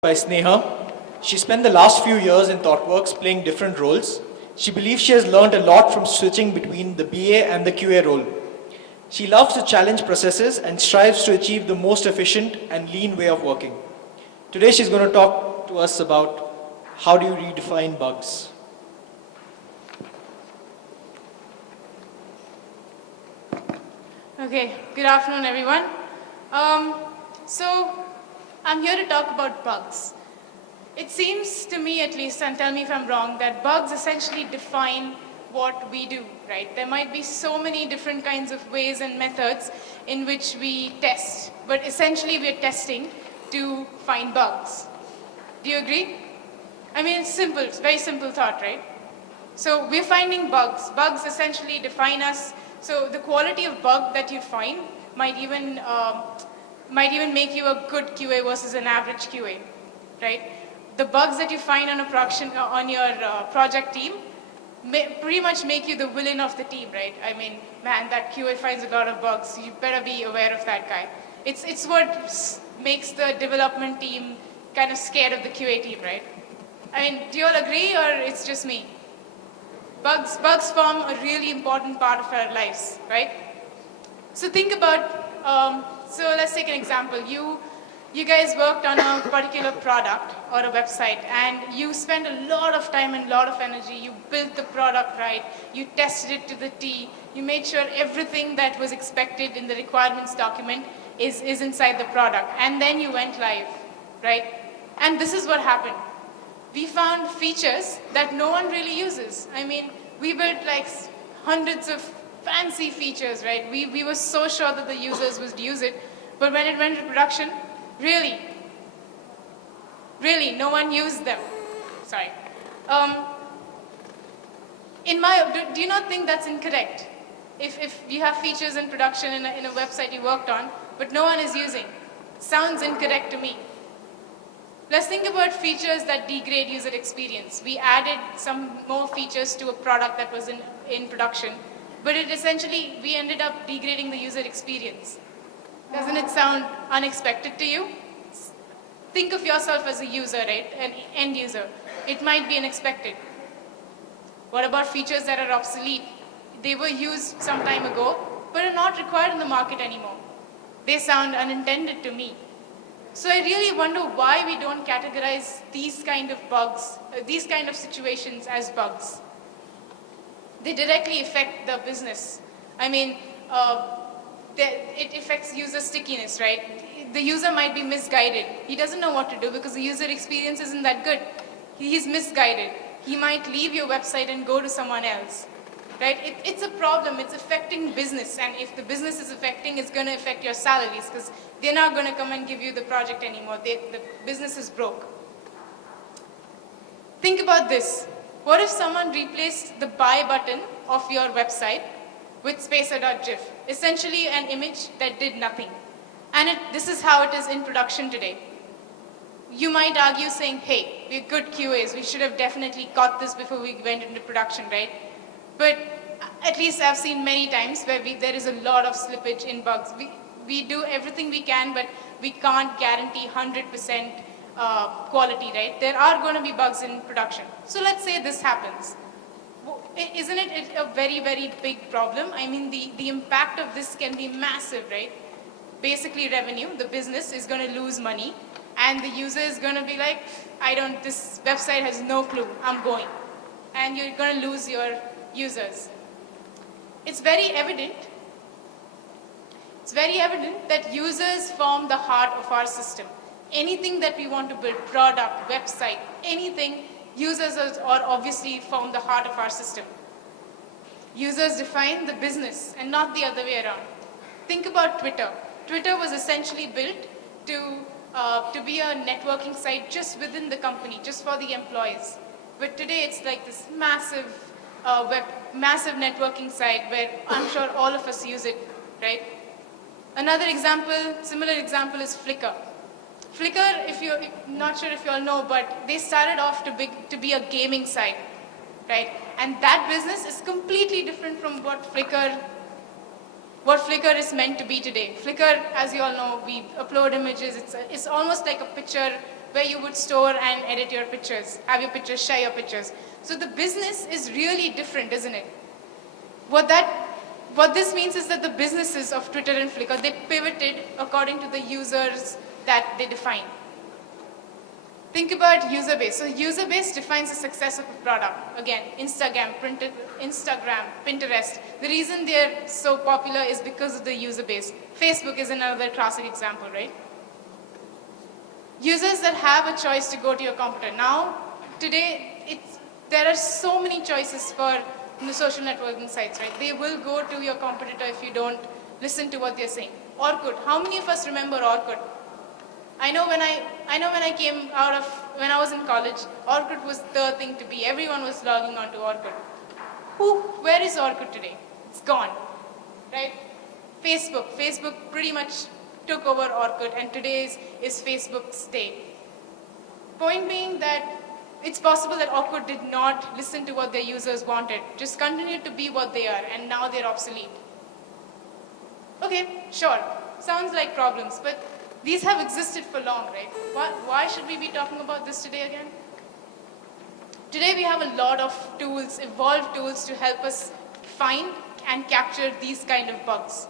By Sneha. She spent the last few years in ThoughtWorks playing different roles. She believes she has learned a lot from switching between the BA and the QA role. She loves to challenge processes and strives to achieve the most efficient and lean way of working. Today she's going to talk to us about how do you redefine bugs. Okay, good afternoon everyone. So I'm here to talk about bugs. It seems to me at least, and tell me if I'm wrong, that bugs essentially define what we do, right? There might be so many different kinds of ways and methods in which we test, but essentially we're testing to find bugs. Do you agree? I mean, it's simple, it's a very simple thought, right? So we're finding bugs. Bugs essentially define us. So the quality of bug that you find might even make you a good QA versus an average QA, right? The bugs that you find on on your project team pretty much make you the villain of the team, right? I mean, man, that QA finds a lot of bugs. You better be aware of that guy. It's what makes the development team kind of scared of the QA team, right? I mean, do you all agree, or it's just me? Bugs form a really important part of our lives, right? So think about, so let's take an example. You guys worked on a particular product or a website, and you spent a lot of time and a lot of energy. You built the product right. You tested it to the T. You made sure everything that was expected in the requirements document is inside the product. And then you went live, right? And this is what happened. We found features that no one really uses. I mean, we built like hundreds of fancy features, right? We were so sure that the users would use it, but when it went to production, really, no one used them. Sorry. Do you not think that's incorrect? If you have features in production in a website you worked on, but no one is using, sounds incorrect to me. Let's think about features that degrade user experience. We added some more features to a product that was in production, but we ended up degrading the user experience. Doesn't it sound unexpected to you? Think of yourself as a user, right? An end user. It might be unexpected. What about features that are obsolete? They were used some time ago, but are not required in the market anymore. They sound unintended to me. So I really wonder why we don't categorize these kind of bugs, these kind of situations as bugs. They directly affect the business. I mean, it affects user stickiness, right? The user might be misguided. He doesn't know what to do because the user experience isn't that good. He's misguided. He might leave your website and go to someone else, right? It's a problem. It's affecting business, and if the business is affecting, it's going to affect your salaries because they're not going to come and give you the project anymore. The business is broke. Think about this. What if someone replaced the buy button of your website with spacer.gif, essentially an image that did nothing? And this is how it is in production today. You might argue saying, hey, we're good QAs. We should have definitely got this before we went into production, right? But at least I've seen many times where there is a lot of slippage in bugs. We do everything we can, but we can't guarantee 100% quality, right? There are going to be bugs in production. So let's say this happens. Isn't it a very, very big problem? I mean, the impact of this can be massive, right? Basically revenue, the business is going to lose money, and the user is going to be like, this website has no clue, I'm going. And you're going to lose your users. It's very evident that users form the heart of our system. Anything that we want to build, product, website, anything, users are obviously form the heart of our system. Users define the business and not the other way around. Think about Twitter. Twitter was essentially built to be a networking site just within the company, just for the employees. But today it's like this massive networking site where I'm sure all of us use it, right? Another example, similar example is Flickr. Flickr, not sure if you all know, but they started off to be a gaming site, right? And that business is completely different from what Flickr is meant to be today. Flickr, as you all know, we upload images. It's almost like a picture where you would store and edit your pictures, have your pictures, share your pictures. So the business is really different, isn't it? What this means is that the businesses of Twitter and Flickr, they pivoted according to the users that they define. Think about user base. So user base defines the success of a product. Again, Instagram, Pinterest. The reason they're so popular is because of the user base. Facebook is another classic example, right? Users that have a choice to go to your computer. Now, today, there are so many choices for the social networking sites, right? They will go to your competitor if you don't listen to what they're saying. Orkut. How many of us remember Orkut? I know when I came out of, when I was in college, Orkut was the thing to be. Everyone was logging on to Orkut. Where is Orkut today? It's gone, right? Facebook pretty much took over Orkut, and today is Facebook's day. Point being that it's possible that Orkut did not listen to what their users wanted, just continued to be what they are, and now they're obsolete. Okay, sure, sounds like problems, but these have existed for long, right? Why should we be talking about this today again? Today we have a lot of tools, evolved tools to help us find and capture these kind of bugs.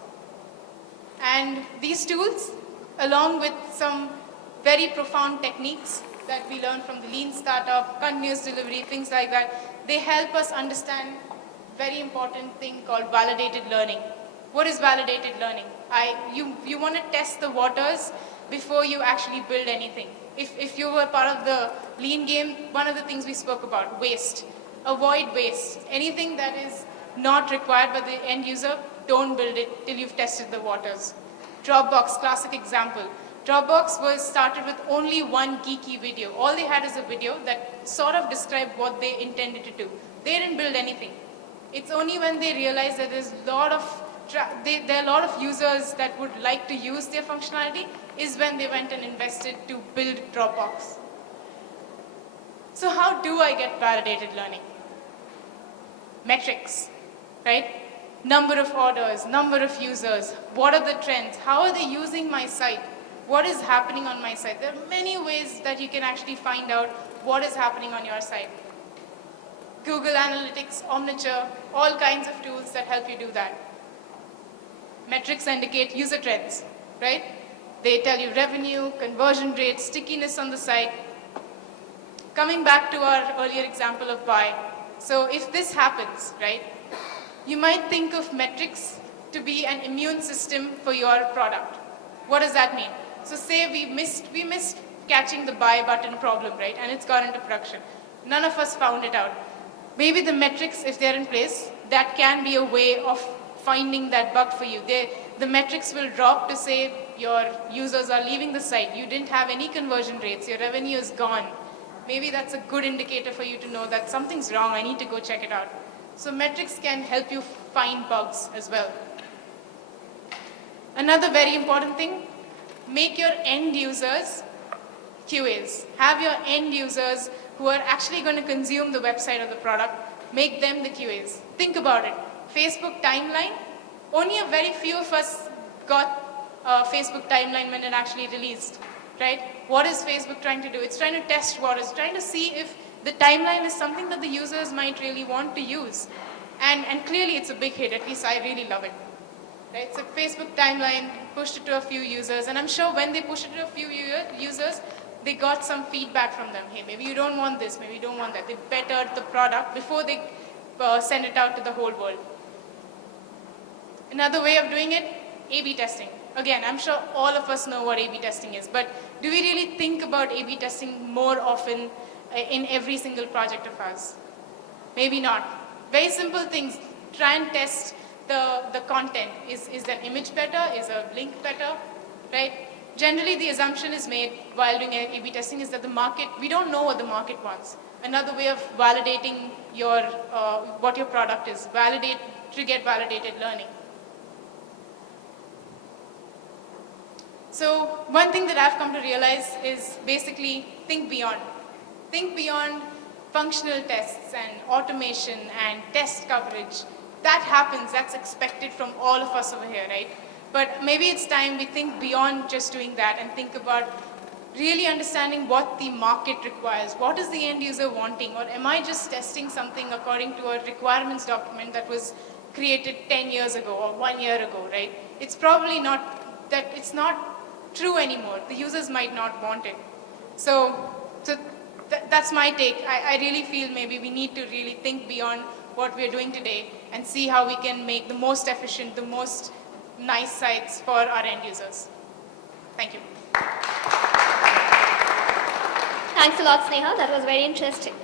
And these tools, along with some very profound techniques that we learn from the lean startup, continuous delivery, things like that, they help us understand a very important thing called validated learning. What is validated learning? You want to test the waters before you actually build anything. If you were part of the lean game, one of the things we spoke about, waste. Avoid waste. Anything that is not required by the end user, don't build it till you've tested the waters. Dropbox, classic example. Dropbox was started with only one geeky video. All they had is a video that sort of described what they intended to do. They didn't build anything. It's only when they realized that there are a lot of users that would like to use their functionality is when they went and invested to build Dropbox. So how do I get validated learning? Metrics, right? Number of orders, number of users, what are the trends, how are they using my site, what is happening on my site. There are many ways that you can actually find out what is happening on your site. Google Analytics, Omniture, all kinds of tools that help you do that. Metrics indicate user trends, right? They tell you revenue, conversion rate, stickiness on the site. Coming back to our earlier example of buy. So if this happens, right, you might think of metrics to be an immune system for your product. What does that mean? So say we missed catching the buy button problem, right, and it's got into production. None of us found it out. Maybe the metrics, if they're in place, that can be a way of finding that bug for you. The metrics will drop to say your users are leaving the site, you didn't have any conversion rates, your revenue is gone. Maybe that's a good indicator for you to know that something's wrong, I need to go check it out. So metrics can help you find bugs as well. Another very important thing, make your end users QAs. Have your end users who are actually going to consume the website or the product, make them the QAs. Think about it. Facebook timeline, only a very few of us got a Facebook timeline when it actually released, right? What is Facebook trying to do? It's trying to test waters, trying to see if the timeline is something that the users might really want to use. And clearly it's a big hit, at least I really love it. Right? So Facebook timeline pushed it to a few users, and I'm sure when they pushed it to a few users, they got some feedback from them. Hey, maybe you don't want this, maybe you don't want that. They bettered the product before they send it out to the whole world. Another way of doing it, A/B testing. Again, I'm sure all of us know what A/B testing is, but do we really think about A/B testing more often in every single project of ours? Maybe not. Very simple things. Try and test the content. Is the image better? Is a link better? Right? Generally, the assumption is made while doing A/B testing is that the market, we don't know what the market wants. Another way of validating your what your product is, to get validated learning. So one thing that I've come to realize is basically think beyond. Think beyond functional tests and automation and test coverage. That happens, that's expected from all of us over here, right? But maybe it's time we think beyond just doing that and think about really understanding what the market requires. What is the end user wanting? Or am I just testing something according to a requirements document that was created 10 years ago or 1 year ago, right? It's probably not, that it's not true anymore. The users might not want it. So that's my take. I really feel maybe we need to really think beyond what we're doing today and see how we can make the most efficient, the most nice sites for our end users. Thank you. Thanks a lot, Sneha. That was very interesting.